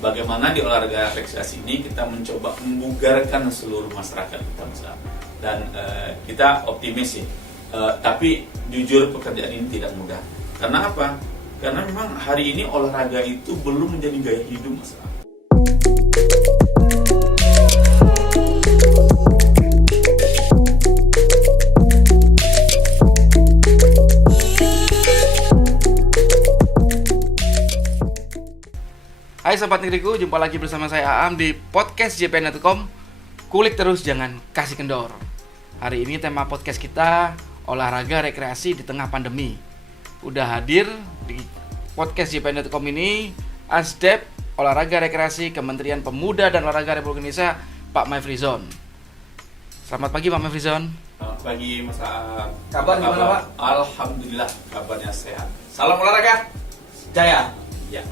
bagaimana di olahraga rekreasi ini kita mencoba membugarkan seluruh masyarakat kita, Mas Am. Dan kita optimis sih. Tapi jujur pekerjaan ini tidak mudah. Karena apa? Karena memang hari ini olahraga itu belum menjadi gaya hidup, Mas Am. Hai Sobat Negeriku, jumpa lagi bersama saya Aam di podcast jpn.com. Kulik terus, jangan kasih kendor. Hari ini tema podcast kita olahraga rekreasi di tengah pandemi. Udah hadir di podcast jpn.com ini Asdep Olahraga Rekreasi Kementerian Pemuda dan Olahraga Republik Indonesia, Pak Maifrizon. Selamat pagi Pak Maifrizon. Selamat pagi Mas Aam. Kabar gimana Pak? Alhamdulillah kabarnya sehat. Salam olahraga Jaya. Ya.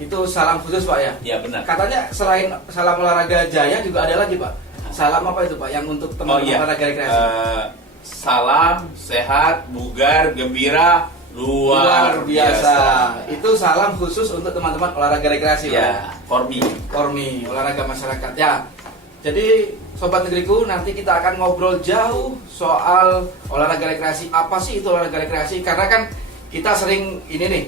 Itu salam khusus Pak ya? Ya benar. Katanya selain salam olahraga Jaya juga ada lagi Pak. Salam apa itu Pak yang untuk teman-teman olahraga rekreasi? Salam sehat, bugar, gembira, luar biasa. Itu salam khusus untuk teman-teman olahraga rekreasi Pak. Ya, Kormi, olahraga masyarakat ya. Jadi Sobat Negeriku, nanti kita akan ngobrol jauh soal olahraga rekreasi. Apa sih itu olahraga rekreasi? Karena kan kita sering ini nih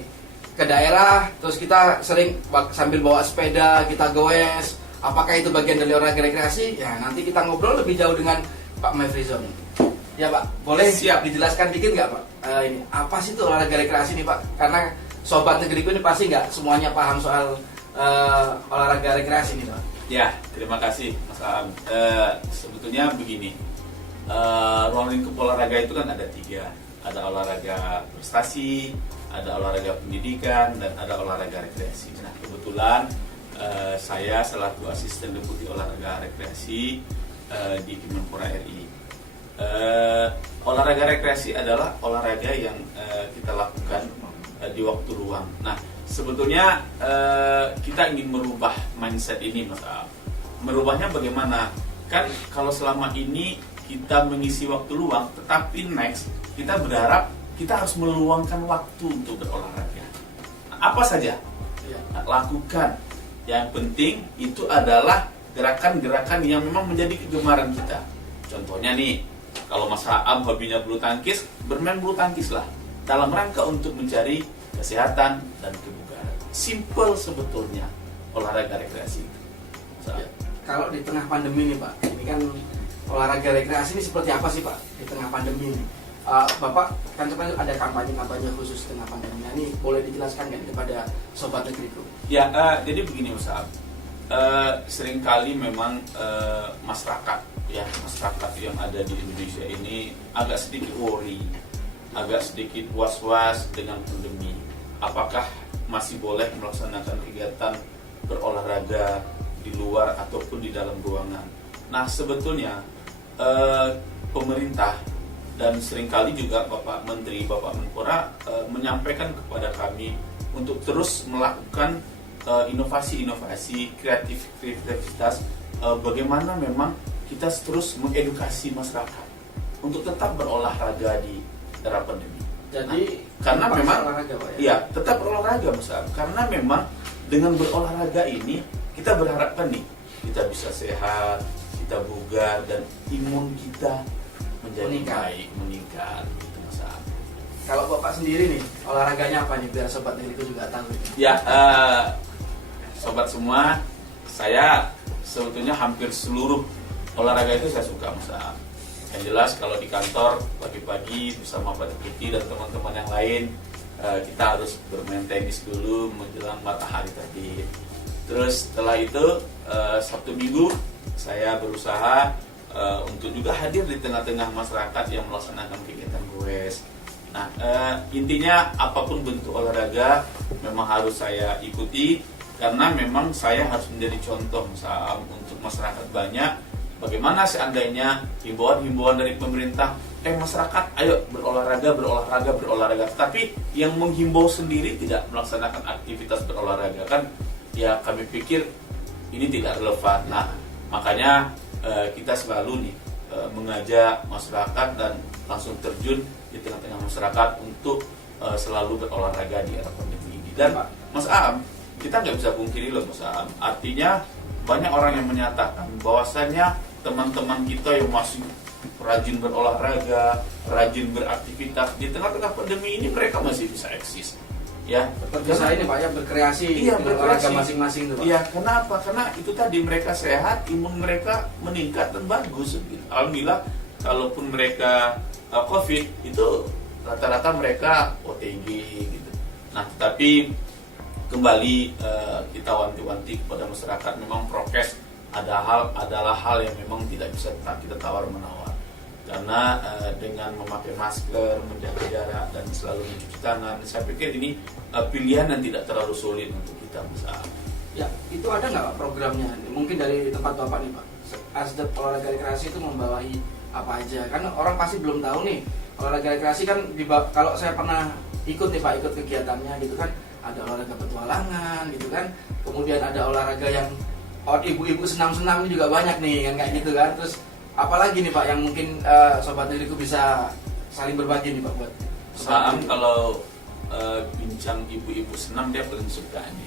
ke daerah, terus kita sering sambil bawa sepeda, kita goes. Apakah itu bagian dari olahraga rekreasi? Ya nanti kita ngobrol lebih jauh dengan Pak Maifrizon. Ya Pak, boleh siap dijelaskan dikit nggak Pak? Ini apa sih itu olahraga rekreasi nih Pak? Karena Sobat Negeriku ini pasti nggak semuanya paham soal olahraga rekreasi nih Pak. Ya, terima kasih Mas Aam. Sebetulnya begini, ruang lingkup olahraga itu kan ada 3. Ada olahraga prestasi, ada olahraga pendidikan, dan ada olahraga rekreasi. Nah, kebetulan saya selaku asisten deputi olahraga rekreasi di Kemenpora RI. Olahraga rekreasi adalah olahraga yang kita lakukan di waktu luang. Nah, sebetulnya kita ingin merubah mindset ini, Mas Aam. Merubahnya bagaimana? Kan kalau selama ini kita mengisi waktu luang, tetapi next kita berharap kita harus meluangkan waktu untuk berolahraga. Nah, apa saja? Nah, lakukan. Yang penting itu adalah gerakan-gerakan yang memang menjadi kegemaran kita. Contohnya nih, kalau Mas Aam hobinya bulu tangkis, bermain bulu tangkis lah. Dalam rangka untuk mencari kesehatan dan kebugaran. Simple sebetulnya olahraga rekreasi itu. Ya. Kalau di tengah pandemi nih Pak, ini kan olahraga rekreasi ini seperti apa sih Pak di tengah pandemi ini? Bapak kan sebenarnya ada kampanye khusus tengah pandemi. Ini boleh dijelaskan nggak kepada Sobat Negeriku? Ya, jadi begini Mas Aam. Seringkali memang masyarakat yang ada di Indonesia ini agak sedikit worry, agak sedikit was-was dengan pandemi. Apakah masih boleh melaksanakan kegiatan berolahraga di luar ataupun di dalam ruangan? Nah, sebetulnya pemerintah dan seringkali juga Bapak Menteri, Bapak Menpora menyampaikan kepada kami untuk terus melakukan inovasi-inovasi, kreativitas, bagaimana memang kita terus mengedukasi masyarakat untuk tetap berolahraga di era pandemi. Jadi karena memang olahraga, Pak, ya? Iya, tetap berolahraga Mas Am. Karena memang dengan berolahraga ini kita berharapkan nih kita bisa sehat, kita bugar, dan imun kita menjadi meningkat gitu Mas Am. Kalau Bapak sendiri nih, olahraganya apa nih biar Sobat Negeriku juga tahu? Ya, sobat semua, saya sebetulnya hampir seluruh olahraga itu saya suka Mas Am. Yang jelas kalau di kantor pagi-pagi bersama Pak Deputi dan teman-teman yang lain, kita harus bermain tenis dulu menjelang matahari terbit. Terus setelah itu Sabtu Minggu saya berusaha untuk juga hadir di tengah-tengah masyarakat yang melaksanakan kegiatan goes. Nah, intinya apapun bentuk olahraga memang harus saya ikuti karena memang saya harus menjadi contoh Mas Am untuk masyarakat banyak. Bagaimana seandainya himbauan-himbauan dari pemerintah, masyarakat ayo berolahraga, tapi yang menghimbau sendiri tidak melaksanakan aktivitas berolahraga, kan ya kami pikir ini tidak relevan. Nah, makanya kita selalu nih mengajak masyarakat dan langsung terjun di tengah-tengah masyarakat untuk selalu berolahraga di era pandemi ini. Dan Mas Am, kita nggak bisa pungkiri loh Mas Am. Artinya banyak orang yang menyatakan bahwasannya teman-teman kita yang masih rajin berolahraga, rajin beraktivitas di tengah-tengah pandemi ini mereka masih bisa eksis. Ya, bisa ini Pak ya berkreasi iya, dengan olahraga masing-masing itu Pak. Iya, kenapa? Karena itu tadi mereka sehat, imun mereka meningkat dan bagus. Gitu. Alhamdulillah, kalaupun mereka COVID itu rata-rata mereka OTG gitu. Nah, tetapi kembali kita wanti-wanti kepada masyarakat, memang prokes adalah hal yang memang tidak bisa kita tawar menawar. Karena dengan memakai masker, menjaga jarak dan selalu mencuci tangan, saya pikir ini pilihan yang tidak terlalu sulit untuk kita Mas. Ya, itu ada nggak Pak programnya? Mungkin dari tempat Bapak nih Pak. Asdep olahraga rekreasi itu membawahi apa aja? Karena orang pasti belum tahu nih. Olahraga rekreasi kan kalau saya pernah ikut nih Pak, ikut kegiatannya gitu kan, ada olahraga petualangan gitu kan. Kemudian ada olahraga yang ibu-ibu senam-senam juga banyak nih kan kayak gitu kan. Terus apalagi nih Pak yang mungkin sobat negeriku bisa saling berbagi nih Pak buat Saam kalau bincang ibu-ibu senam dia paling suka nih.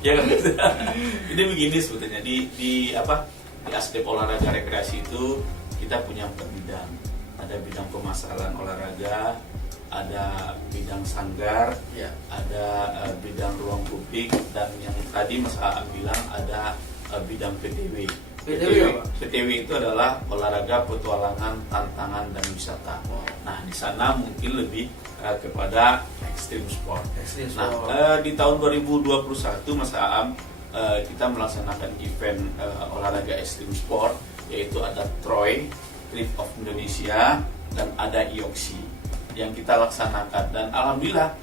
Ya kan? Ini begini sebetulnya di Asdep olahraga rekreasi itu kita punya 4 bidang. Ada bidang pemasaran olahraga, ada bidang sanggar, ya, ada bidang ruang publik, dan yang tadi Mas Aam bilang ada bidang PTW. PTW itu adalah olahraga petualangan, tantangan dan wisata. Nah, di sana mungkin lebih kepada extreme sport. Nah, di tahun 2021 Mas Aam kita melaksanakan event olahraga extreme sport, yaitu ada TROY, Trip of Indonesia, dan ada IOXI yang kita laksanakan. Dan alhamdulillah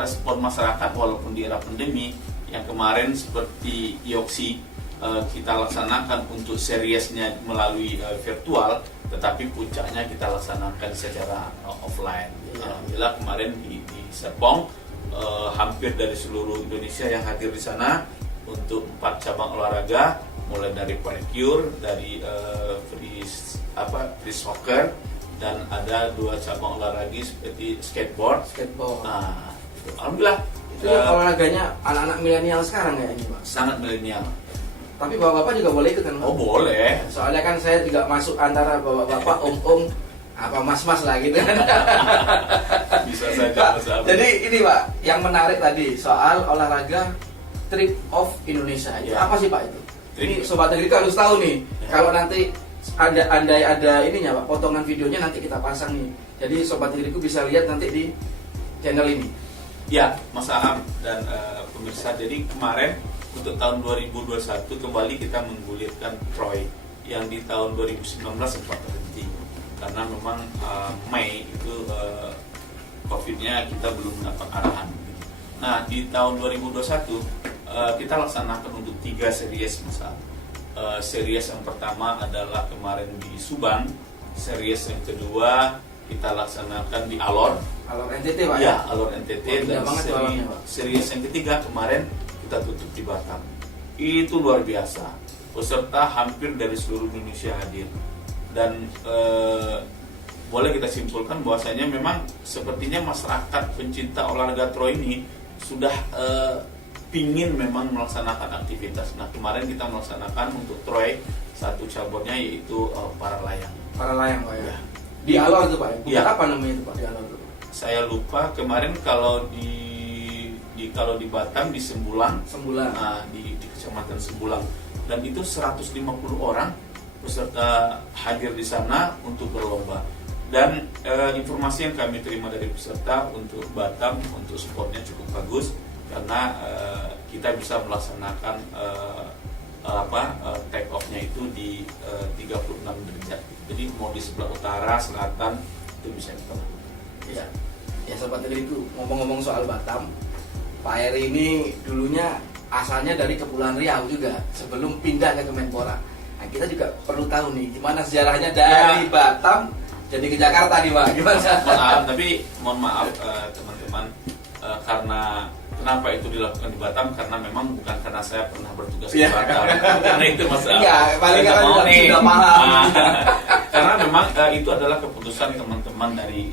respon masyarakat walaupun di era pandemi yang kemarin seperti IOXI kita laksanakan untuk seriesnya melalui virtual, tetapi puncaknya kita laksanakan secara offline. Alhamdulillah kemarin di Serpong hampir dari seluruh Indonesia yang hadir di sana untuk 4 cabang olahraga, mulai dari parkour, dari free soccer, dan ada 2 cabang olahraga seperti skateboard. Nah, itu. Alhamdulillah itu olahraganya anak-anak milenial sekarang ya ini Pak. Sangat milenial. Tapi bapak-bapak juga boleh ikut kan Pak? Oh boleh. Soalnya kan saya juga masuk antara bapak-bapak, om-om, apa mas-mas lah gitu. Bisa saja. Jadi ini Pak, yang menarik tadi soal olahraga Trip of Indonesia. Itu apa sih Pak itu? Ini sobat negeri harus tahu nih. Kalau nanti ada ininya Pak, potongan videonya nanti kita pasang nih. Jadi sobat negeriku bisa lihat nanti di channel ini. Ya, Mas Aam dan pemirsa. Jadi kemarin untuk tahun 2021 kembali kita menggulirkan TROY yang di tahun 2019 sempat terhenti karena memang Mei itu COVID-nya kita belum mendapat arahan. Nah, di tahun 2021 kita laksanakan untuk 3 series Mas Aam. Series yang pertama adalah kemarin di Subang, series yang kedua kita laksanakan di Alor NTT Pak ya? Alor NTT, dan series yang ketiga kemarin kita tutup di Batam. Itu luar biasa, peserta hampir dari seluruh Indonesia hadir, dan boleh kita simpulkan bahwasanya memang sepertinya masyarakat pencinta olahraga TROY ini sudah pingin memang melaksanakan aktivitas. Nah, kemarin kita melaksanakan untuk TROY satu cabangnya yaitu para layang Pak ya. Di Alor itu Pak ya? Apa namanya itu Pak di Alor itu? Saya lupa kemarin. Kalau di Batam di Sembulang. Nah, di Kecamatan Sembulang, dan itu 150 orang peserta hadir di sana untuk berlomba. Dan informasi yang kami terima dari peserta untuk Batam, untuk sportnya cukup bagus karena kita bisa melaksanakan take off-nya itu di 36 derajat. Jadi mau di sebelah utara, selatan itu bisa kita lakukan. Ya sobat negeri itu ngomong-ngomong soal Batam, Pak Heri ini dulunya asalnya dari Kepulauan Riau juga sebelum pindah ke Kemenpora. Nah, kita juga perlu tahu nih gimana sejarahnya dari Batam jadi ke Jakarta nih Pak. Gimana? Tapi mohon maaf teman-teman, karena kenapa itu dilakukan di Batam, karena memang bukan karena saya pernah bertugas di Batam. Karena itu masalah. Iya, paling kan sudah paham. Karena memang itu adalah keputusan teman-teman dari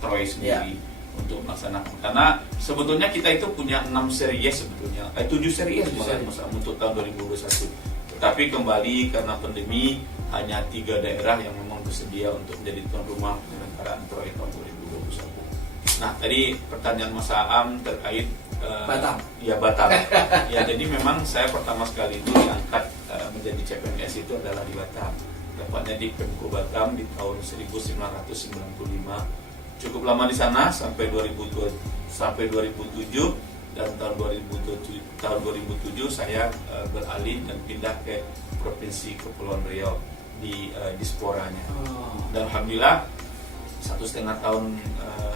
TROY sendiri untuk melaksanakan. Karena sebetulnya kita itu punya 6 series sebetulnya, 7 series malah Mas Am untuk tahun 2021. Tetapi kembali karena pandemi hanya 3 daerah yang memang bersedia untuk menjadi tuan rumah penyelenggaraan Troy tahun 2021. Nah, tadi pertanyaan Mas Am terkait Batam. Ya, Batam. Ya, jadi memang saya pertama sekali itu diangkat menjadi CPNS itu adalah di Batam. Tepatnya di Pemko Batam di tahun 1995. Cukup lama di sana sampai 2007 dan tahun 2007 saya beralih dan pindah ke Provinsi Kepulauan Riau di disporanya. Dan alhamdulillah 1,5 tahun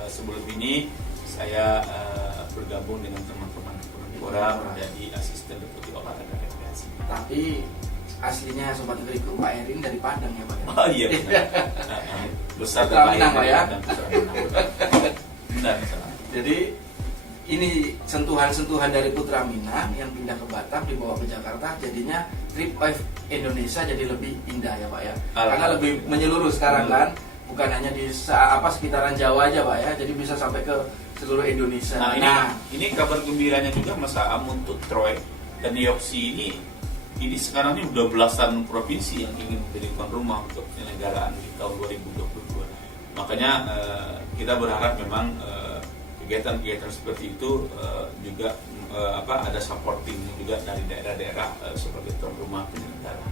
sebelum ini saya bergabung dengan teman-teman Kemenpora menjadi asisten deputi olahraga rekreasi. Tapi aslinya Sobat Negeriku Pak Erin dari Padang ya Pak? Oh iya, besar Putra Minang Pak ya? Benar. Jadi ini sentuhan-sentuhan dari Putra Minang yang pindah ke Batam dibawa ke Jakarta, jadinya trip of Indonesia jadi lebih indah ya Pak ya? Karena lebih menyeluruh sekarang kan, bukan hanya di sekitaran Jawa aja Pak ya, jadi bisa sampai ke seluruh Indonesia. Nah, ini kabar gembiranya juga Mas Am untuk Troy dan Yoksi ini sekarang ini udah belasan provinsi yang ingin menjadi tuan rumah untuk penyelenggaraan di tahun 2022. Makanya kita berharap memang kegiatan-kegiatan seperti itu juga ada supporting juga dari daerah-daerah sebagai tuan rumah penyelenggara.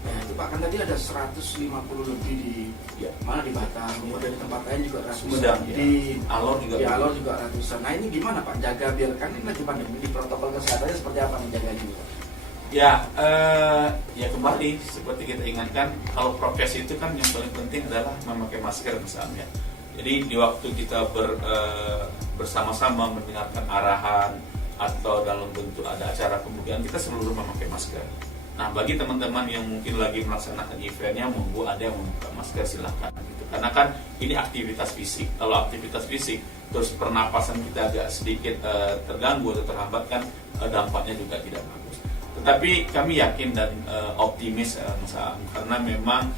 Ya, itu Pak, kan tadi ada 150 lebih di mana di Batam, kemudian di tempat lain juga ratusan. Sumedang, di Alor juga. Di Alor juga ratusan. Nah, ini gimana Pak? Jaga biar kan ini lagi pandemi, di protokol kesehatannya seperti apa nih jaganya Pak? Ya kembali seperti kita ingatkan, kalau prokes itu kan yang paling penting adalah memakai masker misalnya. Jadi di waktu kita bersama-sama mendengarkan arahan atau dalam bentuk ada acara pembukaan, kita selalu memakai masker. Nah, bagi teman-teman yang mungkin lagi melaksanakan eventnya, monggo ada yang membuka masker silahkan. Gitu. Karena kan ini aktivitas fisik. Kalau aktivitas fisik terus pernapasan kita agak sedikit terganggu atau terhambat kan dampaknya juga tidak bagus. Tetapi kami yakin dan optimis Mas Am, karena memang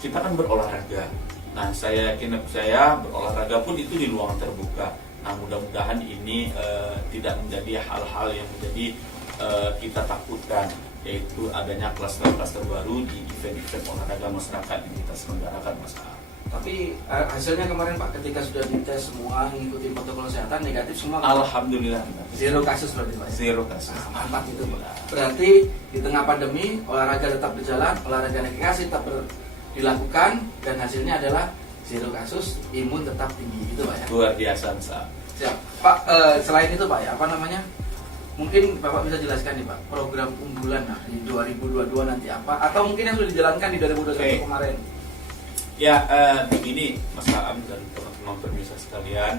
kita kan berolahraga. Nah, saya yakin saya berolahraga pun itu di ruang terbuka. Nah, mudah-mudahan ini tidak menjadi hal-hal yang menjadi kita takutkan, yaitu adanya klaster-klaster baru di event-event olahraga masyarakat yang kita selenggarakan Mas Am. Tapi hasilnya kemarin Pak, ketika sudah dites semua mengikuti protokol kesehatan negatif semua. Alhamdulillah. Zero kasus berarti Pak. Zero kasus. Mantap itu Pak. Berarti di tengah pandemi olahraga tetap berjalan, olahraga rekreasi tetap dilakukan dan hasilnya adalah zero kasus, imun tetap tinggi itu Pak ya. Luar biasa Mas Am. Siap. Pak, selain itu Pak ya, apa namanya? Mungkin Bapak bisa jelaskan nih Pak, program unggulan di 2022 nanti apa? Atau mungkin yang sudah dijalankan di 2021 kemarin? Ya, begini Mas Am dan teman-teman pemirsa sekalian,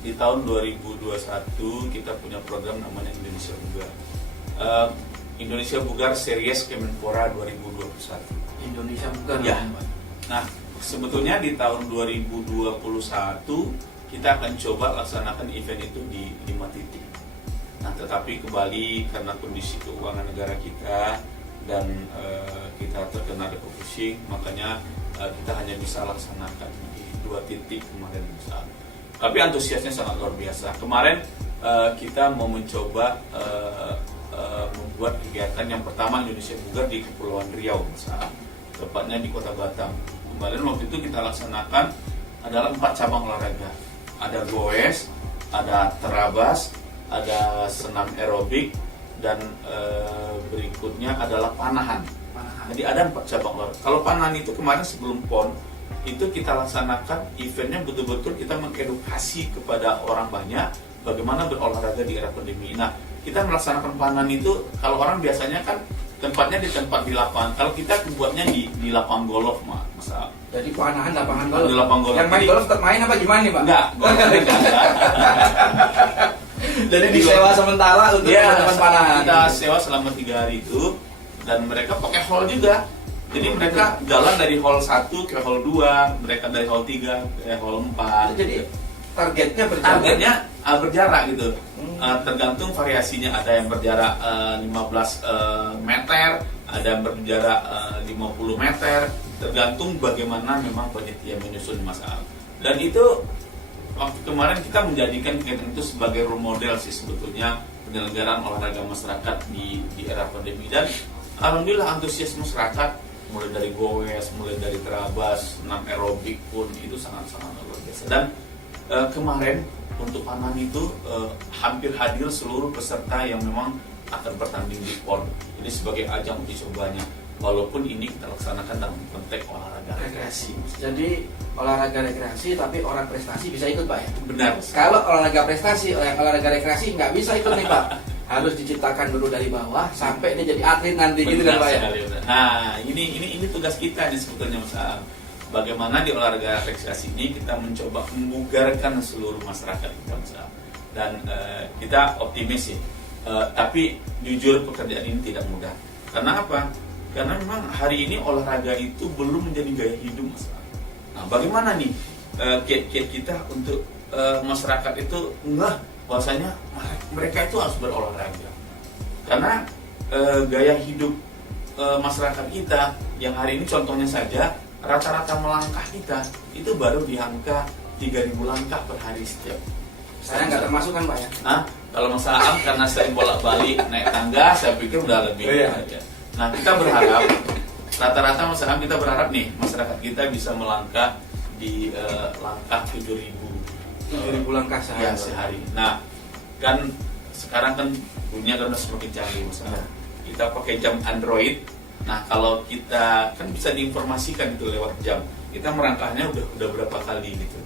di tahun 2021 kita punya program namanya Indonesia Bugar. Indonesia Bugar Series Kemenpora 2021. Indonesia Bugar. Ya. Nah, sebetulnya di tahun 2021 kita akan coba laksanakan event itu di 5 titik. Nah, tetapi kembali karena kondisi keuangan negara kita dan kita terkena refocusing, makanya kita hanya bisa laksanakan di 2 titik kemarin misalnya. Tapi antusiasnya sangat luar biasa. Kemarin kita mau mencoba membuat kegiatan yang pertama Indonesia Bugar di Kepulauan Riau misalnya, tepatnya di Kota Batam. Kemarin waktu itu kita laksanakan adalah 4 cabang olahraga. Ada goes, ada terabas, ada senam aerobik, dan berikutnya adalah panahan. Jadi ada 4 cabang olahraga. Kalau panahan itu kemarin sebelum PON itu kita laksanakan eventnya betul-betul kita mengedukasi kepada orang banyak bagaimana berolahraga di era pandemi. Nah, kita melaksanakan panahan itu kalau orang biasanya kan tempatnya di tempat di lapangan. Kalau kita buatnya di lapangan golf, Mas. Jadi panahan lapangan golf. Di lapangan golf. Yang main golf tetap main apa gimana nih Pak? Enggak. Jadi disewa sementara untuk teman-teman panahan. Kita sewa selama 3 hari itu dan mereka pakai hall juga. Jadi mereka jalan dari hall 1 ke hall 2, mereka dari hall 3 ke hall 4. Jadi targetnya berjarak gitu. Tergantung variasinya, ada yang berjarak 15 meter, ada yang berjarak 50 meter, tergantung bagaimana memang panitia menyusun Mas Am. Dan itu waktu kemarin kita menjadikan kegiatan itu sebagai role model sih sebetulnya penyelenggaraan olahraga masyarakat di era pandemi, dan alhamdulillah antusias masyarakat mulai dari goes, mulai dari terabas, senam aerobik pun itu sangat-sangat luar biasa. Dan kemarin untuk PANAN itu hampir hadir seluruh peserta yang memang akan bertanding di PON. Ini sebagai ajang uji cobanya. Walaupun ini kita laksanakan dalam konteks olahraga rekreasi. Jadi olahraga rekreasi tapi orang prestasi bisa ikut Pak ya? Benar. Kalau olahraga prestasi, olahraga rekreasi nggak bisa ikut nih Pak. Harus diciptakan dulu dari bawah sampai dia jadi atlet nanti gitu kan Pak ya? Nah ini tugas kita nih sebetulnya Mas Am. Bagaimana di olahraga rekreasi ini kita mencoba membugarkan seluruh masyarakat kita Mas Am. Dan kita optimis sih. Tapi jujur pekerjaan ini tidak mudah. Karena apa? Karena memang hari ini olahraga itu belum menjadi gaya hidup masyarakat. Nah, bagaimana nih kiat-kiat kita untuk masyarakat itu bahwasanya mereka itu harus berolahraga. Karena gaya hidup masyarakat kita yang hari ini contohnya saja rata-rata melangkah kita itu baru di angka 3.000 langkah per hari setiap. Saya nggak termasuk kan Pak ya? Nah, kalau Mas Am karena saya bolak-balik naik tangga, saya pikir udah lebih. Aja. Nah, kita berharap rata-rata Mas Am kita berharap nih masyarakat kita bisa melangkah di langkah 7.000 langkah sehari. Nah, kan sekarang kan dunia kan udah semakin canggih Mas Am. Kita pakai jam Android. Nah, kalau kita kan bisa diinformasikan itu lewat jam. Kita merangkahnya udah berapa kali gitu.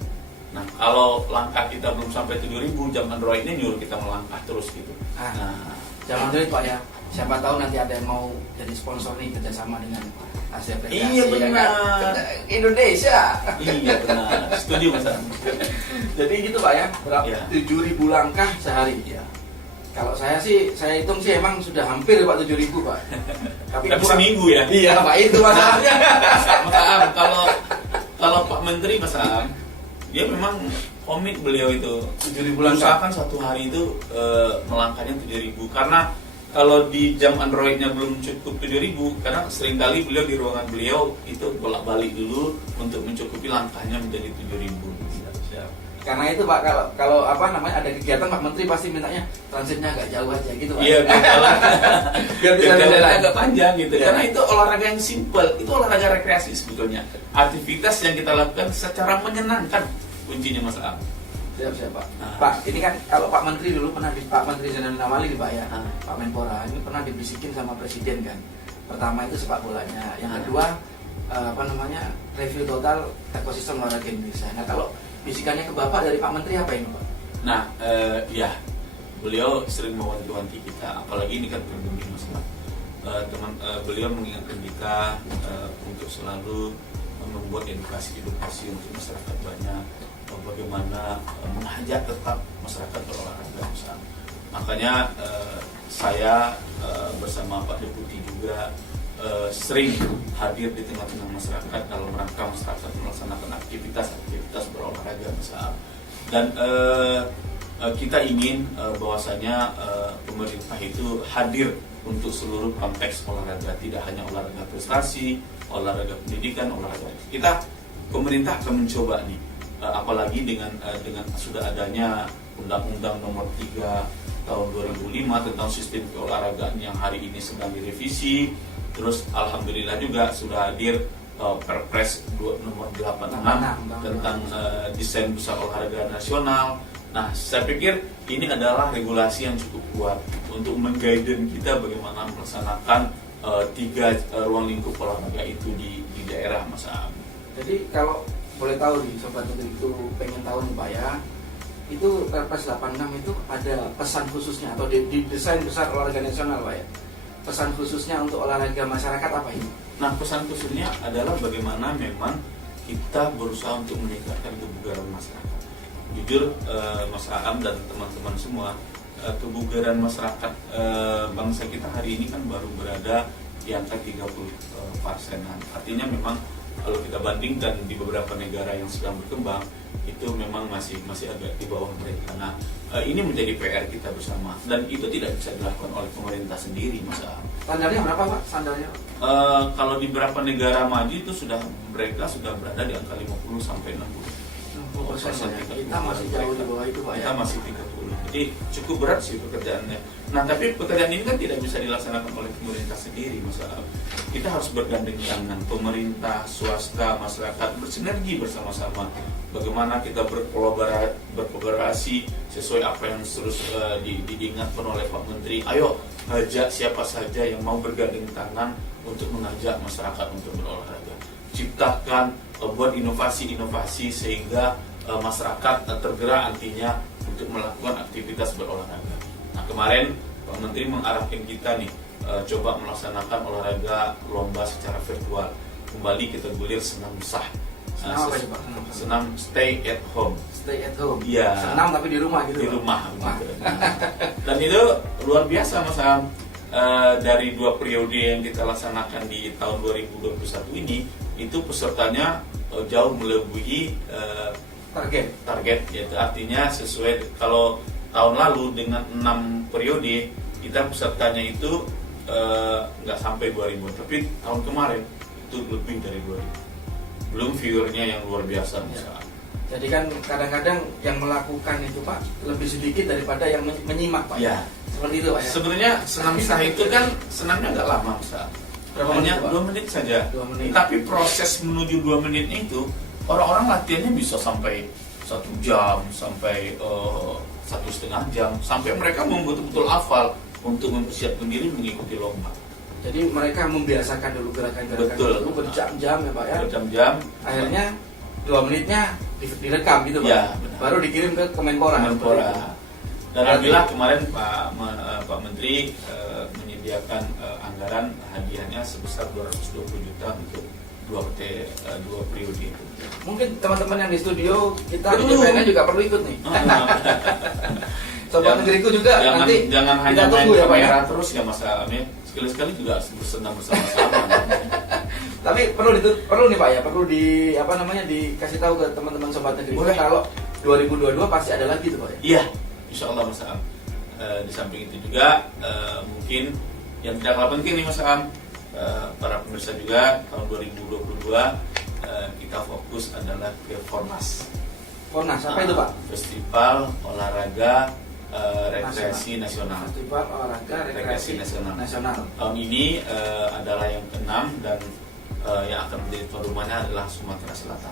Nah, kalau langkah kita belum sampai 7.000, jam Androidnya nyuruh kita melangkah terus gitu. Nah, jam Android Pak ya. Siapa tahu nanti ada yang mau jadi sponsor nih kerjasama dengan Asia Rekreasi. Iya benar. Indonesia. Iya benar. Setuju Mas Am. Jadi gitu Pak ya. Berapa? Ya. 7.000 langkah sehari. Iya. Kalau saya hitung sih emang sudah hampir Pak 7.000 Pak. Tapi seminggu ya. Iya Pak, itu masalahnya. Mas Am, kalau Pak Menteri Mas Am, dia memang komit beliau itu 7.000 langkah. usahakan satu hari itu melangkahnya 7.000, karena kalau di jam Androidnya belum cukup 7.000, karena seringkali beliau di ruangan beliau itu bolak-balik dulu untuk mencukupi langkahnya menjadi 7.000. Karena itu Pak, kalau ada kegiatan Pak Menteri pasti mintanya transitnya agak jauh aja gitu Pak. Iya, biar bisa jalannya agak panjang gitu. Ya. Karena itu olahraga yang simpel, itu olahraga rekreasi sebetulnya. Aktivitas yang kita lakukan secara menyenangkan kuncinya Mas Am. Siap Pak. Pak, ini kan kalau Pak Menteri dulu pernah Pak Menteri Zainuddin Amali nih Pak ya, Pak Menpora ini pernah dibisikin sama Presiden kan. Pertama itu sepak bolanya, yang kedua review total ekosistem olahraga Indonesia. Nah kalau bisikannya ke Bapak dari Pak Menteri apa ini Pak? Nah, ya beliau sering mewanti-wanti kita, apalagi ini kan pandemi Mas. Beliau mengingatkan kita untuk selalu membuat edukasi untuk masyarakat banyak. Bagaimana mengajak tetap masyarakat berolahraga. Makanya saya bersama Pak Deputi juga sering hadir di tengah-tengah masyarakat dalam rangka masyarakat melaksanakan aktivitas berolahraga. Dan kita ingin bahwasanya pemerintah itu hadir untuk seluruh konteks olahraga, tidak hanya olahraga prestasi, olahraga pendidikan, olahraga. Pemerintah akan mencoba nih, apalagi dengan sudah adanya Undang-Undang Nomor 3 tahun 2005 tentang sistem keolahragaan yang hari ini sedang direvisi. Terus alhamdulillah juga sudah hadir Perpres Nomor 86 tentang desain besar olahraga nasional. Nah, saya pikir ini adalah regulasi yang cukup kuat untuk mengguide kita bagaimana melaksanakan 3 ruang lingkup olahraga itu di daerah Mas Am. Jadi kalau boleh tahu nih Sobat Nutri itu pengen tahu nih Pak ya, itu Perpres 86 itu ada pesan khususnya atau di desain besar olahraga nasional Pak ya, pesan khususnya untuk olahraga masyarakat apa ini? Nah, pesan khususnya adalah bagaimana memang kita berusaha untuk meningkatkan kebugaran masyarakat. Jujur Mas Aam dan teman-teman semua, kebugaran masyarakat bangsa kita hari ini kan baru berada di angka 30%. Artinya memang kalau kita bandingkan di beberapa negara yang sedang berkembang, itu memang masih agak di bawah mereka. Nah, ini menjadi PR kita bersama, dan itu tidak bisa dilakukan oleh pemerintah sendiri, Mas Aam. Standarnya berapa Pak? Standarnya? Kalau di beberapa negara maju itu mereka sudah berada di angka 50 sampai 60. 30%. Kita masih jauh di bawah itu Pak Kita ya. masih 30. Jadi cukup berat sih pekerjaannya. Nah, tapi pekerjaan ini kan tidak bisa dilaksanakan oleh pemerintah sendiri, Mas Aam. Kita harus bergandeng tangan, pemerintah, swasta, masyarakat bersinergi bersama-sama. Bagaimana kita berkolaborasi sesuai apa yang terus diingatkan oleh Pak Menteri. Ayo ajak siapa saja yang mau bergandeng tangan untuk mengajak masyarakat untuk berolahraga. Ciptakan, buat inovasi-inovasi sehingga masyarakat tergerak artinya untuk melakukan aktivitas berolahraga. Nah, kemarin Pak Menteri mengarahkan kita nih coba melaksanakan olahraga lomba secara virtual. Kembali kita gulir senam sah. Senam apa ya Pak? Senam stay at home. Stay at home. Iya. Senam tapi di rumah gitu. Di Pak? rumah. Wah. Gitu. Dan itu luar biasa Mas Am. Dari 2 periode yang kita laksanakan di tahun 2021 ini, itu pesertanya jauh melebihi target, yaitu artinya sesuai kalau tahun lalu dengan 6 periode kita pesertanya itu nggak sampai 2.000, tapi tahun kemarin itu lebih dari 2.000. Belum viewernya yang luar biasa misalnya. Jadi kan kadang-kadang yang melakukan itu Pak lebih sedikit daripada yang menyimak Pak. Ya. Seperti itu Pak ya. Sebenarnya senam sah itu kan senamnya nggak lama Mas. Berapa menit, Hanya Pak? 2 menit saja. 2 menit. Tapi proses menuju 2 menitnya itu orang-orang latihannya bisa sampai 1 jam, sampai 1,5 jam, sampai mereka betul-betul hafal untuk mempersiapkan diri mengikuti lomba. Jadi mereka membiasakan dulu gerakan-gerakan Betul. dulu berjam-jam ya Pak ya. Berjam-jam. Akhirnya 2 menitnya direkam gitu Pak. Ya, benar. Baru dikirim ke Kemenpora. Kemenpora. Dan alhamdulillah kemarin Pak Menteri menyediakan anggaran hadiahnya sebesar 220 juta untuk 2 periode itu. Mungkin teman-teman yang di studio kita di DPN juga perlu ikut nih. Sobat negeriku juga nanti jangan kita hanya main tunggu ya Pak ya. kamera terus ya Mas Amin. Sekali-sekali juga harus bersenam bersama-sama. Tapi perlu nih Pak ya, perlu dikasih tahu ke teman-teman sobat negeri. Boleh. Kalau 2022 pasti ada lagi tuh Pak ya. Iya, insya Allah Mas Am. Di samping itu juga mungkin yang tidak kalah penting nih Mas Am, para pemirsa juga tahun 2022 kita fokus adalah ke Fornas. Fornas apa itu Pak? Festival Olahraga Rekreasi Nasional. Festival Olahraga Rekreasi Nasional. Tahun ini adalah yang ke-6 dan yang akan menjadi tuan rumahnya adalah Sumatera Selatan.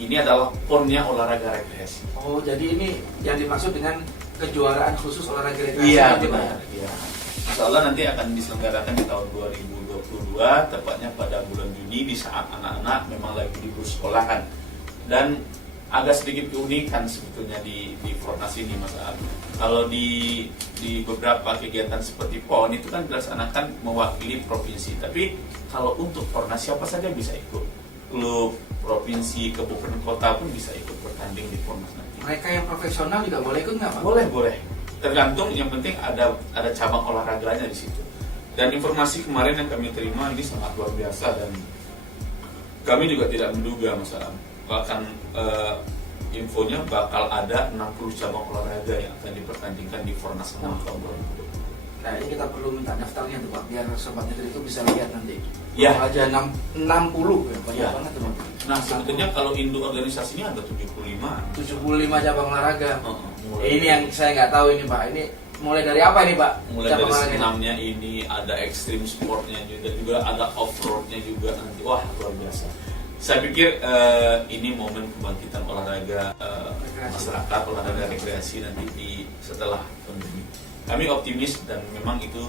Ini adalah PON-nya olahraga rekreasi. Oh, jadi ini yang dimaksud dengan kejuaraan khusus olahraga rekreasi. Iya, gitu, Pak? benar. Iya. Insya Allah nanti akan diselenggarakan di tahun 2022, tepatnya pada bulan Juni di saat anak-anak memang lagi libur sekolahan. Dan agak sedikit keunikan sebetulnya di Fornas ini Mas Aam. Kalau di beberapa kegiatan seperti PON itu kan dilaksanakan mewakili provinsi, tapi kalau untuk Fornas siapa saja bisa ikut. Klub, provinsi, kabupaten, kota pun bisa ikut bertanding di Fornas nanti. Mereka yang profesional juga boleh ikut nggak Pak? Boleh. Tergantung, yang penting ada cabang olahraganya di situ. Dan informasi kemarin yang kami terima ini sangat luar biasa dan kami juga tidak menduga Mas Aam. Bahkan infonya bakal ada 60 cabang olahraga yang akan dipertandingkan di Fornas 6 tahun 2020. Nah ini kita perlu minta daftarnya tuh Pak, biar sobat negeri itu bisa lihat nanti. Ya. Kalau aja 60 ya, banyak Ya. banget tuh Pak. Nah sebetulnya kalau induk organisasinya ada 75. 75 cabang olahraga. Mulai Ini yang saya nggak tahu ini Pak. Ini mulai dari apa ini Pak? mulai Cabang dari olahraga ini? senamnya ini, ada ekstrim sportnya juga ada off-roadnya juga nanti. Wah luar biasa. Saya pikir ini momen kebangkitan olahraga masyarakat, olahraga rekreasi nanti setelah pandemi. Kami optimis dan memang itu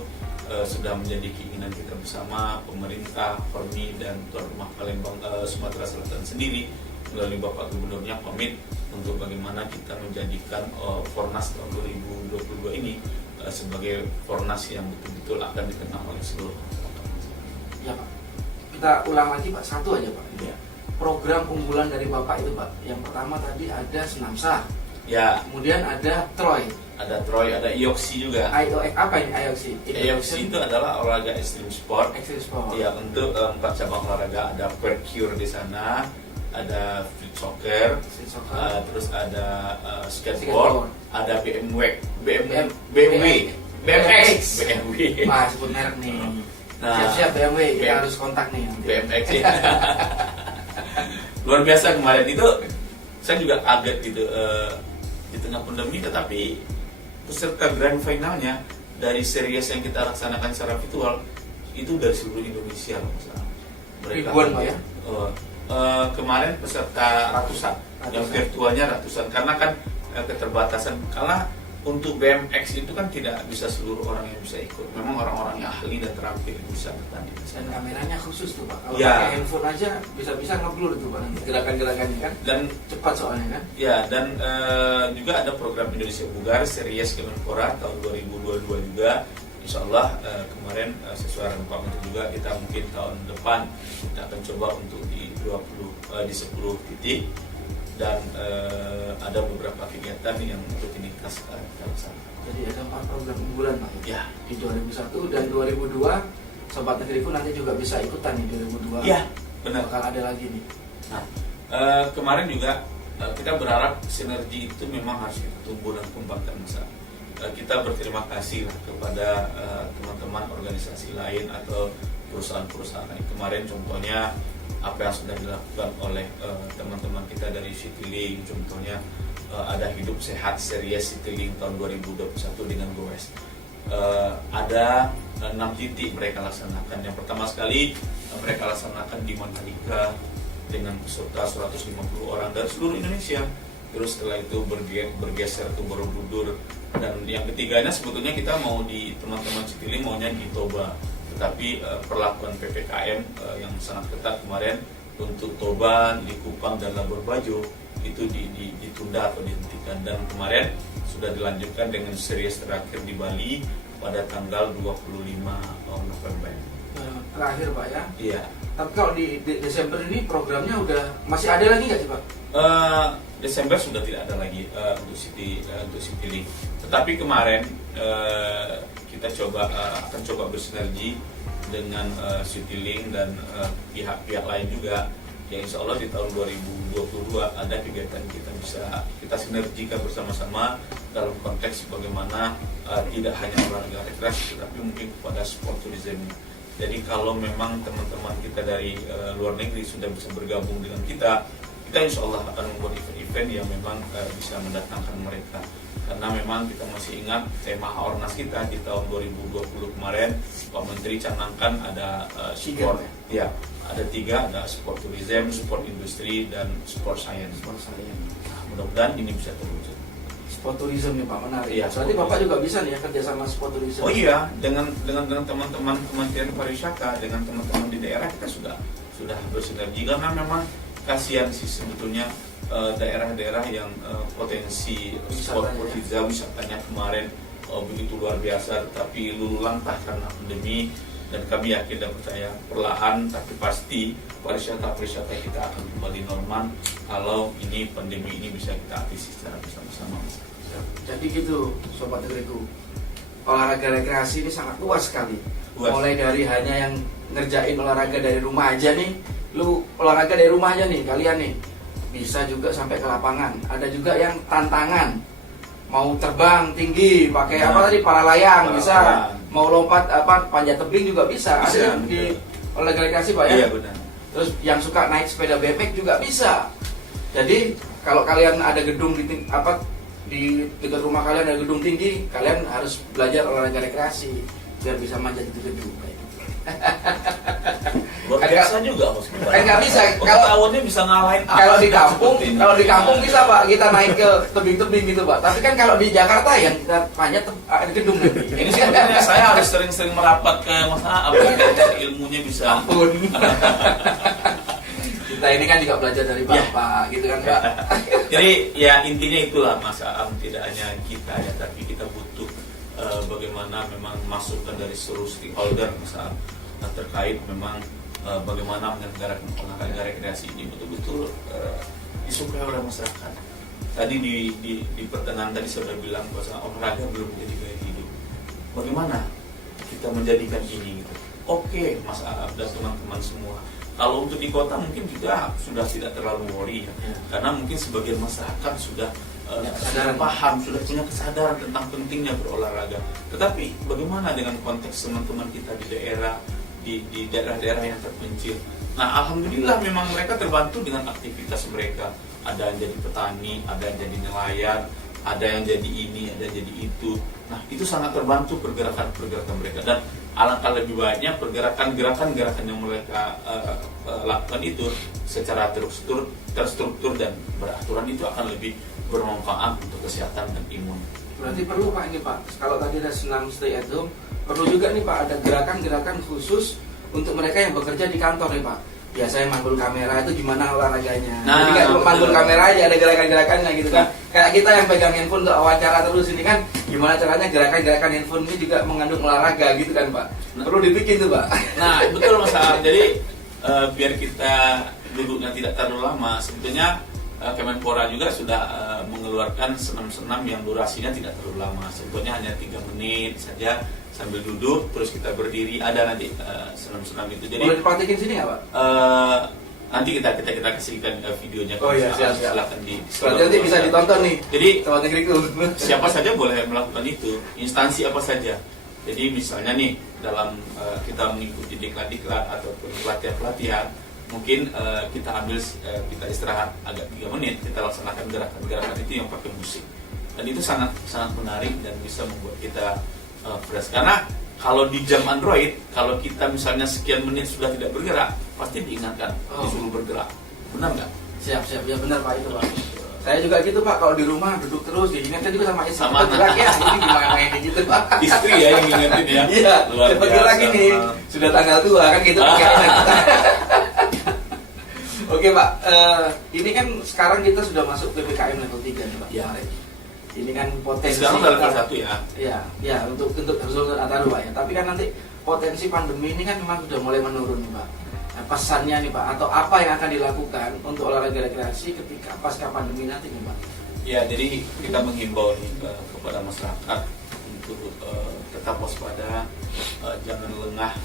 sudah menjadi keinginan kita bersama, pemerintah, Permi dan tuan rumah Palembang Sumatera Selatan sendiri melalui Bapak Gubernurnya komit untuk bagaimana kita menjadikan Fornas tahun 2022 ini sebagai Fornas yang betul-betul akan dikenal oleh seluruh masyarakat. Ya Pak. Kita ulang lagi Pak, satu aja Pak. Ya. Program unggulan dari Bapak itu Pak. Yang pertama tadi ada Senamsa. Ya, Kemudian ada Troy. ada Troy, ada IOXI juga. Apa ini IOXI? IOXI itu adalah olahraga ekstrim sport. Extreme Sport. Ya, untuk 4 cabang olahraga ada parkour di sana, ada street soccer, Street soccer. terus ada Skateboard. skateboard, ada BMX, Wah, sebut merek nih. Nah, Siap-siap BMW, kita BM harus kontak nih nanti. BMX ya. Luar biasa kemarin itu saya juga kaget gitu di tengah pandemi, tetapi peserta grand finalnya dari series yang kita laksanakan secara virtual itu dari seluruh Indonesia. Ribuan Pak ya? Kemarin peserta ratusan, yang virtualnya ratusan, karena kan keterbatasan, karena untuk BMX itu kan tidak bisa seluruh orang yang bisa ikut. Memang orang-orang yang ahli dan terampil itu bisa bertanding. Dan kameranya khusus tuh Pak. Kalau Ya. pakai handphone aja bisa ngeblur tuh Pak. Gerakan-gerakannya kan. Dan Cepat soalnya kan. ya, dan juga ada program Indonesia Bugar Series Kemenpora tahun 2022 juga. Insya Allah kemarin sesuai dengan Pak Menteri juga, kita mungkin tahun depan kita akan coba untuk di 10 titik. Dan ada beberapa kegiatan yang rutinitas kita laksanakan. Jadi ada 4 program unggulan Pak. Ya, Di 2001 dan 2002 Sobat Negeriku nanti juga bisa ikutan nih 2002. ya, benar. Bakal ada lagi nih. Nah, kemarin juga kita berharap sinergi itu memang harus kita tumbuh dan kembangkan. Kita berterima kasih lah kepada teman-teman organisasi lain atau perusahaan-perusahaan lain. Kemarin contohnya apa yang sudah dilakukan oleh teman-teman kita dari Citylink, contohnya ada Hidup Sehat Series Citylink tahun 2021 dengan GoES. Ada 6 titik mereka laksanakan. Yang pertama sekali mereka laksanakan di Mandalika dengan peserta 150 orang dari seluruh Indonesia. Terus setelah itu bergeser ke Borobudur, dan yang ketiganya sebetulnya kita mau di teman-teman Citylink maunya di Toba, tetapi perlakuan PPKM yang sangat ketat kemarin untuk Toba, Likupang dan Labuan Bajo itu ditunda atau dihentikan, dan kemarin sudah dilanjutkan dengan series terakhir di Bali pada tanggal 25 November. Terakhir Pak ya. Iya. Tapi kalau di Desember ini programnya udah masih ada lagi nggak sih Pak? Desember sudah tidak ada lagi untuk Citylink. Tetapi kemarin kita akan coba bersinergi dengan Citylink dan pihak-pihak lain juga. Ya insya Allah di tahun 2022 ada kegiatan kita sinergikan bersama-sama dalam konteks bagaimana tidak hanya olahraga rekreasi, tetapi mungkin kepada sport tourism. Jadi kalau memang teman-teman kita dari luar negeri sudah bisa bergabung dengan kita insya Allah akan membuat event-event yang memang bisa mendatangkan mereka. Karena memang kita masih ingat tema Ornas kita di tahun 2020 kemarin, Pak Menteri canangkan ada sport, ya ada 3, ada sport tourism, sport industri, dan sport science. Nah, mudah-mudahan ini bisa terwujud. Sport tourism nih Pak, menarik. Iya, Berarti Bapak juga bisa nih ya kerja sama sport tourism. Oh iya, dengan teman-teman Kementerian Pariwisata, dengan teman-teman di daerah kita sudah bersinergi, karena memang kasihan sih sebetulnya daerah-daerah yang potensi sport wisatanya kemarin begitu luar biasa, tapi luluh lantah karena pandemi. Dan kami yakin dan percaya perlahan tapi pasti pariwisata kita akan kembali normal kalau ini pandemi ini bisa kita atasi secara bersama-sama. Jadi gitu Sobat Negeriku, olahraga rekreasi ini sangat luas sekali. Mulai dari hanya yang ngerjain olahraga dari rumah aja nih, lu olahraga dari rumah aja nih kalian nih, bisa juga sampai ke lapangan. Ada juga yang tantangan, mau terbang tinggi pakai apa tadi, para layang bisa, mau lompat panjat tebing juga bisa. Ada di olahraga rekreasi Pak ya. Iya benar. Terus yang suka naik sepeda BMX juga bisa. Jadi kalau kalian ada gedung di dekat rumah kalian ada gedung tinggi, kalian harus belajar olahraga rekreasi biar bisa manjat itu gedung kayak gitu. Luar biasa juga Mas. Kan nggak bisa kalau tahunnya bisa ngalahin kalau di kampung bisa Pak, kita naik ke tebing-tebing gitu Pak. Tapi kan kalau di Jakarta yang kita panjat ada gedung nanti. Ini sebenarnya saya harus sering-sering merapat ke Mas Aab biar ilmunya bisa. Ampun. Kita ini kan juga belajar dari Bapak gitu kan Pak. Jadi ya intinya itulah Mas Aam, tidak hanya kita ya, tapi kita butuh bagaimana memang masukan dari seluruh stakeholder Mas Aam terkait memang bagaimana menyelenggarakan olahraga rekreasi ini betul-betul disukai oleh masyarakat. Tadi di pertengahan tadi saya sudah bilang bahwa olahraga belum menjadi gaya hidup. Bagaimana kita menjadikan ini gitu? Oke, Mas Aam dan teman-teman semua. Kalau untuk di kota mungkin kita sudah tidak terlalu worry ya. Karena mungkin sebagian masyarakat sudah paham, sudah punya kesadaran tentang pentingnya berolahraga. Tetapi bagaimana dengan konteks teman-teman kita di daerah, di daerah-daerah yang terpencil? Nah, alhamdulillah memang mereka terbantu dengan aktivitas mereka. ada yang jadi petani, ada yang jadi nelayan, ada yang jadi ini, ada yang jadi itu. Nah, itu sangat terbantu pergerakan mereka, dan alangkah lebih baiknya gerakan yang mereka lakukan itu secara terstruktur dan beraturan, itu akan lebih bermanfaat untuk kesehatan dan imun. Berarti perlu Pak ini Pak, kalau tadi ada senam stay at home, perlu juga nih Pak ada gerakan-gerakan khusus untuk mereka yang bekerja di kantor nih Pak. Biasanya manggul kamera itu gimana olahraganya. Nah, jadi nggak cuma manggul kamera aja, ada gerakan-gerakannya gitu kan. Kayak kita yang pegang handphone untuk wawancara terus ini kan, gimana caranya gerakan-gerakan handphone ini juga mengandung olahraga gitu kan Pak. Perlu dibikin tuh Pak. Nah, betul Mas Ar. Jadi biar kita duduknya tidak terlalu lama, sebetulnya Kemenpora juga sudah mengeluarkan senam-senam yang durasinya tidak terlalu lama. Sebetulnya hanya 3 menit saja sambil duduk, terus kita berdiri, ada nanti senam-senam itu. Jadi boleh dipraktikin sini nggak Pak? Nanti kita kasihkan videonya. Oh iya, siap. Silakan Berarti nanti bisa ditonton nih. Jadi Sobat Negeriku. siapa saja boleh melakukan itu, instansi apa saja. Jadi misalnya nih dalam kita mengikuti diklat-diklat ataupun pelatihan, mungkin kita ambil kita istirahat agak 3 menit, kita laksanakan gerakan-gerakan itu yang pakai musik, dan itu sangat menarik dan bisa membuat kita fresh. Karena kalau di jam Android, kalau kita misalnya sekian menit sudah tidak bergerak, pasti diingatkan disuruh bergerak. Benar nggak? Siap, ya benar Pak itu Pak. Saya juga gitu Pak, kalau di rumah duduk terus, diingatkan juga sama istri. Sama gerak ya, ini gimana ini gitu Pak. Istri ya yang ngingetin ya. Iya, cepat gerak ini. Sudah tanggal tua kan gitu pikiran kita. Oke Pak, ini kan sekarang kita sudah masuk PPKM level 3 nih Pak. Ya. Ini kan potensi sekarang level 1 ya. Ya, untuk Sultan Ataru Pak ya. Tapi kan nanti potensi pandemi ini kan memang sudah mulai menurun nih Pak. Nah, pesannya nih Pak, atau apa yang akan dilakukan untuk olahraga rekreasi ketika pasca pandemi nanti nih Pak? Ya, jadi kita menghimbau nih kepada masyarakat untuk tetap waspada, jangan lengah.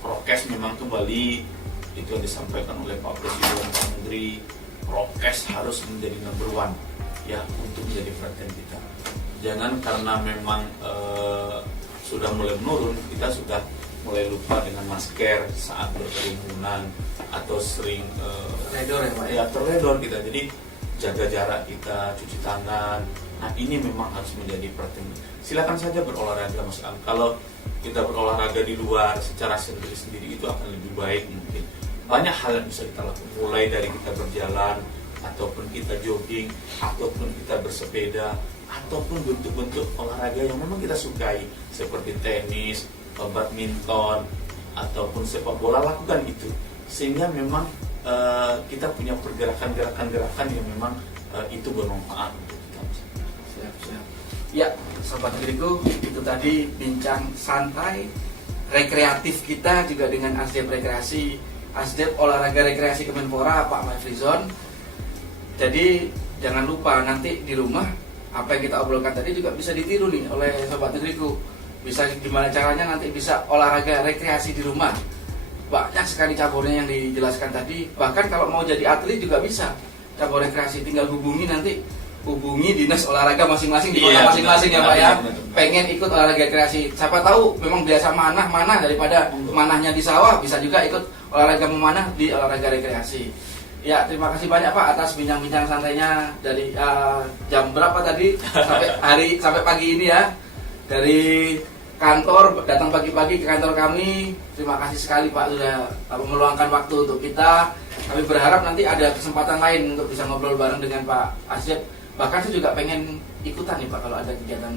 Prokes memang kembali itu yang disampaikan oleh Pak Presiden, Pak Menteri. Prokes harus menjadi number one ya untuk menjadi perhatian kita. Jangan karena memang sudah mulai menurun, kita sudah mulai lupa dengan masker saat berkerumunan atau sering terledor ya Pak ya terledor kita. Jadi jaga jarak kita, cuci tangan. Nah, ini memang harus menjadi perhatian. Silakan saja berolahraga Mas Am. Kalau kita berolahraga di luar secara sendiri-sendiri itu akan lebih baik mungkin. Banyak hal yang bisa kita lakukan, mulai dari kita berjalan, ataupun kita jogging, ataupun kita bersepeda, ataupun bentuk-bentuk olahraga yang memang kita sukai seperti tenis, badminton, ataupun sepak bola, lakukan itu. Sehingga memang kita punya pergerakan-gerakan yang memang itu bermanfaat untuk kita. Siap. Ya, Sobat Negeriku, itu tadi bincang santai rekreatif kita juga dengan Asdep Rekreasi, Asdep Olahraga Rekreasi Kemenpora, Pak Maifrizon. Jadi jangan lupa nanti di rumah apa yang kita obrolkan tadi juga bisa ditiru nih oleh Sobat Negeriku. Bisa gimana caranya nanti bisa olahraga rekreasi di rumah. Banyak sekali caburnya yang dijelaskan tadi. Bahkan kalau mau jadi atlet juga bisa cabur rekreasi, tinggal hubungi dinas olahraga masing-masing di kota masing-masing ya Pak ya. Pengen ikut olahraga rekreasi. Siapa tahu memang biasa manah daripada manahnya di sawah, bisa juga ikut olahraga memanah di olahraga rekreasi. Ya, terima kasih banyak Pak atas bincang-bincang santainya dari jam berapa tadi sampai pagi ini ya. Dari kantor datang pagi-pagi ke kantor kami. Terima kasih sekali Pak sudah meluangkan waktu untuk kita. Kami berharap nanti ada kesempatan lain untuk bisa ngobrol bareng dengan Pak Asdep. Bahkan saya juga pengen ikutan nih Pak kalau ada kegiatan.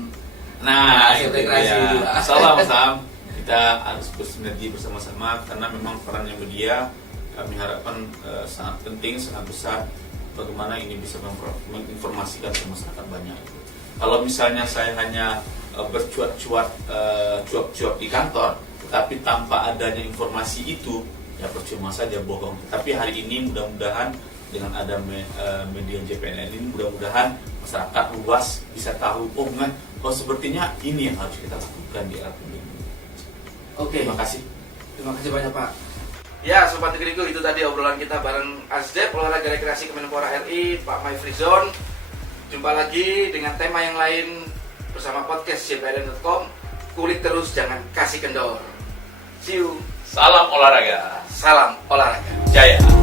Nah, itu rekreasi ya. itu. Salam. Kita harus bersinergi bersama-sama karena memang perannya media kami harapkan sangat penting, sangat besar. Bagaimana ini bisa menginformasikan ke masyarakat banyak. Kalau misalnya saya hanya bercuat-cuat di kantor, tetapi tanpa adanya informasi itu, ya percuma saja, bohong. Tapi hari ini mudah-mudahan dengan ada media JPNN ini, mudah-mudahan masyarakat luas bisa tahu, sepertinya ini yang harus kita lakukan di era pandemi. Oke, terima kasih banyak Pak. Ya, Sobat Negeriku, itu tadi obrolan kita bareng Asdep Olahraga Rekreasi Kemenpora RI, Pak Maifrizon. Jumpa lagi dengan tema yang lain bersama podcast jpn.com. Kulik terus, jangan kasih kendor. See you. Salam olahraga. Salam olahraga. Jaya.